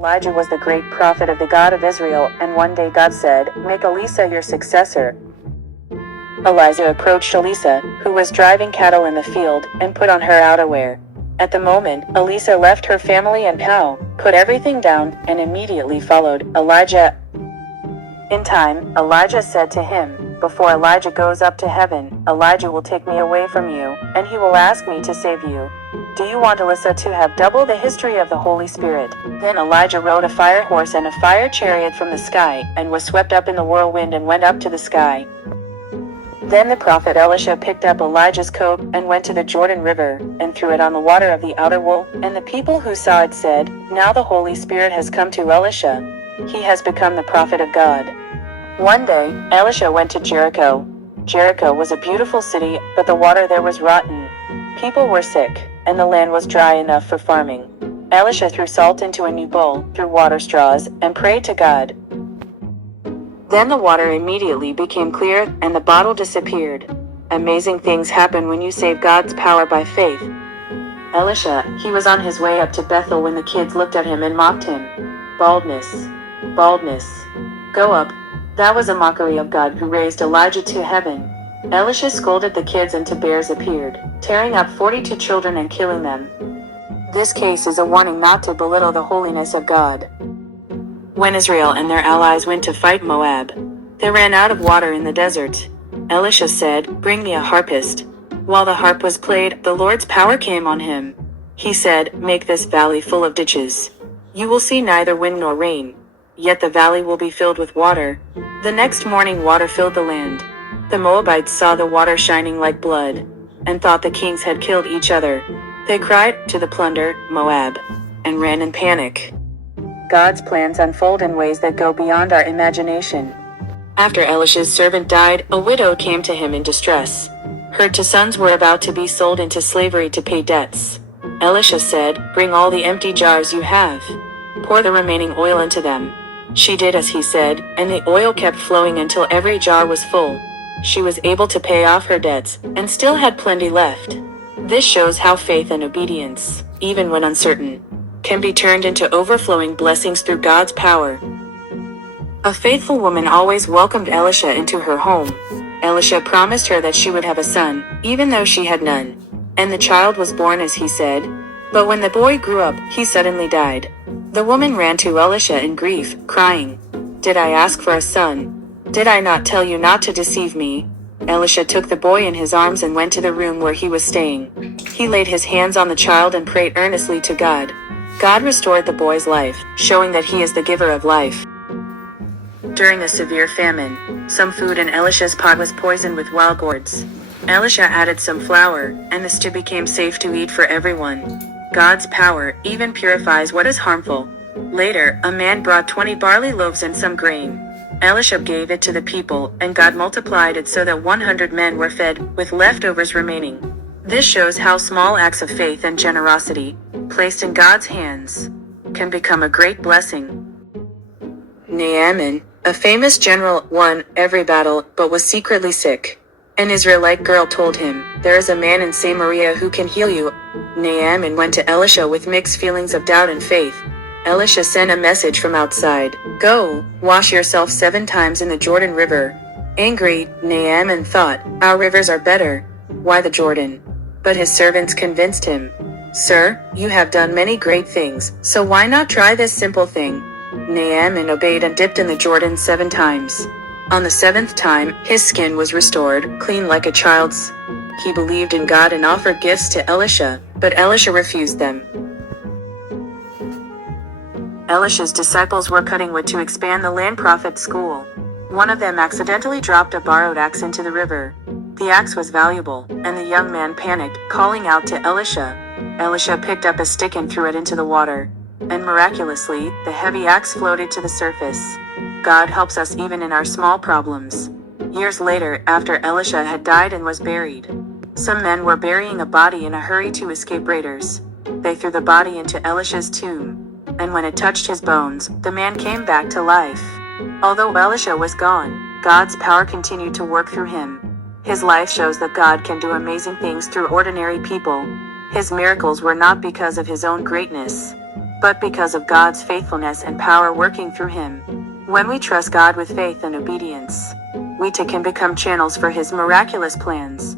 Elijah was the great prophet of the God of Israel, and one day God said, "Make Elisha your successor." Elisha approached Elisha, who was driving cattle in the field, and put on her outerwear. At the moment, Elisha left her family and cow, put everything down, and immediately followed Elijah. In time, Elijah said to him, "Before Elijah goes up to heaven, Elijah will take me away from you, and he will ask me to save you. Do you want Elisha to have double the history of the Holy Spirit?" Then Elijah rode a fire horse and a fire chariot from the sky, and was swept up in the whirlwind and went up to the sky. Then the prophet Elisha picked up Elijah's coat, and went to the Jordan River, and threw it on the water of the outer wall, and the people who saw it said, "Now the Holy Spirit has come to Elisha. He has become the prophet of God." One day, Elisha went to Jericho. Jericho was a beautiful city, but the water there was rotten. People were sick, and the land was dry enough for farming. Elisha threw salt into a new bowl, threw water straws, and prayed to God. Then the water immediately became clear, and the bottle disappeared. Amazing things happen when you save God's power by faith. Elisha, he was on his way up to Bethel when the kids looked at him and mocked him. Baldness. Baldness. Go up. That was a mockery of God who raised Elijah to heaven. Elisha scolded the kids, and two bears appeared, tearing up 42 children and killing them. This case is a warning not to belittle the holiness of God. When Israel and their allies went to fight Moab, they ran out of water in the desert. Elisha said, "Bring me a harpist." While the harp was played, the Lord's power came on him. He said, "Make this valley full of ditches. You will see neither wind nor rain, yet the valley will be filled with water." The next morning water filled the land. The Moabites saw the water shining like blood, and thought the kings had killed each other. They cried to the plunder, Moab, and ran in panic. God's plans unfold in ways that go beyond our imagination. After Elisha's servant died, a widow came to him in distress. Her two sons were about to be sold into slavery to pay debts. Elisha said, "Bring all the empty jars you have. Pour the remaining oil into them." She did as he said, and the oil kept flowing until every jar was full. She was able to pay off her debts, and still had plenty left. This shows how faith and obedience, even when uncertain, can be turned into overflowing blessings through God's power. A faithful woman always welcomed Elisha into her home. Elisha promised her that she would have a son, even though she had none. And the child was born as he said. But when the boy grew up, he suddenly died. The woman ran to Elisha in grief, crying, "Did I ask for a son? Did I not tell you not to deceive me?" Elisha took the boy in his arms and went to the room where he was staying. He laid his hands on the child and prayed earnestly to God. God restored the boy's life, showing that he is the giver of life. During a severe famine, some food in Elisha's pot was poisoned with wild gourds. Elisha added some flour, and the stew became safe to eat for everyone. God's power even purifies what is harmful. Later, a man brought 20 barley loaves and some grain. Elisha gave it to the people, and God multiplied it so that 100 men were fed, with leftovers remaining. This shows how small acts of faith and generosity, placed in God's hands, can become a great blessing. Naaman, a famous general, won every battle, but was secretly sick. An Israelite girl told him, "There is a man in Samaria who can heal you." Naaman went to Elisha with mixed feelings of doubt and faith. Elisha sent a message from outside, "Go, wash yourself 7 times in the Jordan River." Angry, Naaman thought, "Our rivers are better. Why the Jordan?" But his servants convinced him, "Sir, you have done many great things, so why not try this simple thing?" Naaman obeyed and dipped in the Jordan 7 times. On the 7th time, his skin was restored, clean like a child's. He believed in God and offered gifts to Elisha, but Elisha refused them. Elisha's disciples were cutting wood to expand the land prophet school. One of them accidentally dropped a borrowed axe into the river. The axe was valuable, and the young man panicked, calling out to Elisha. Elisha picked up a stick and threw it into the water. And miraculously, the heavy axe floated to the surface. God helps us even in our small problems. Years later, after Elisha had died and was buried, some men were burying a body in a hurry to escape raiders. They threw the body into Elisha's tomb, and when it touched his bones, the man came back to life. Although Elisha was gone, God's power continued to work through him. His life shows that God can do amazing things through ordinary people. His miracles were not because of his own greatness. but because of God's faithfulness and power working through him. When we trust God with faith and obedience, we too can become channels for his miraculous plans.